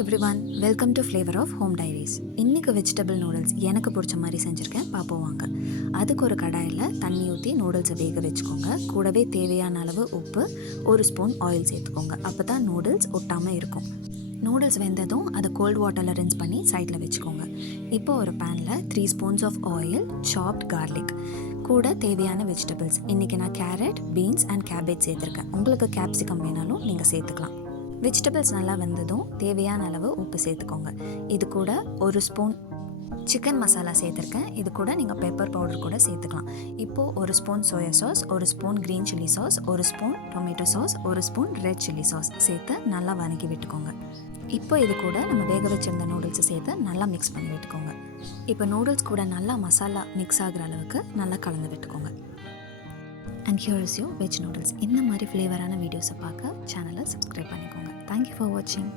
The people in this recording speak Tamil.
Everyone, welcome to flavour of home diaries. இன்றைக்கி வெஜிடபிள் நூடுல்ஸ் எனக்கு பிடிச்ச மாதிரி செஞ்சுருக்கேன், பார்ப்போம் வாங்க. அதுக்கு ஒரு கடாயில் தண்ணி ஊற்றி நூடுல்ஸை வேக வச்சுக்கோங்க. கூடவே தேவையான அளவு உப்பு, ஒரு ஸ்பூன் ஆயில் சேர்த்துக்கோங்க. அப்போ தான் நூடுல்ஸ் ஒட்டாமல் இருக்கும். நூடுல்ஸ் வெந்ததும் அதை கோல்ட் வாட்டரில் ரின்ஸ் பண்ணி சைடில் வச்சுக்கோங்க. இப்போ ஒரு பேனில் 3 spoons of oil, chopped garlic, கூட தேவையான வெஜிடபிள்ஸ். இன்றைக்கி நான் கேரட், பீன்ஸ் அண்ட் கேபேஜ் சேர்த்துருக்கேன். உங்களுக்கு கேப்சிகம் வேணாலும் நீங்கள் சேர்த்துக்கலாம். வெஜிடபிள்ஸ் நல்லா வெந்ததும் தேவையான அளவு உப்பு சேர்த்துக்கோங்க. இது கூட ஒரு ஸ்பூன் சிக்கன் மசாலா சேர்த்துருக்கேன். இது கூட நீங்கள் பெப்பர் பவுடர் கூட சேர்த்துக்கலாம். இப்போது ஒரு ஸ்பூன் சோயா சாஸ், ஒரு ஸ்பூன் க்ரீன் சில்லி சாஸ், ஒரு ஸ்பூன் டொமேட்டோ சாஸ், ஒரு ஸ்பூன் ரெட் சில்லி சாஸ் சேர்த்து நல்லா வதக்கி விட்டுக்கோங்க. இப்போ இது கூட நம்ம வேக வச்சுருந்த நூடுல்ஸை சேர்த்து நல்லா மிக்ஸ் பண்ணி விட்டுக்கோங்க. இப்போ நூடுல்ஸ் கூட நல்லா மசாலா மிக்ஸ் ஆகிற அளவுக்கு நல்லா கலந்து விட்டுக்கோங்க. And here is you veg noodles. இந்த மாதிரி ஃப்ளேவரான வீடியோஸை பார்க்க சேனலை சப்ஸ்கிரைப் பண்ணிக்கோங்க. தேங்க்யூ ஃபார் வாட்சிங்.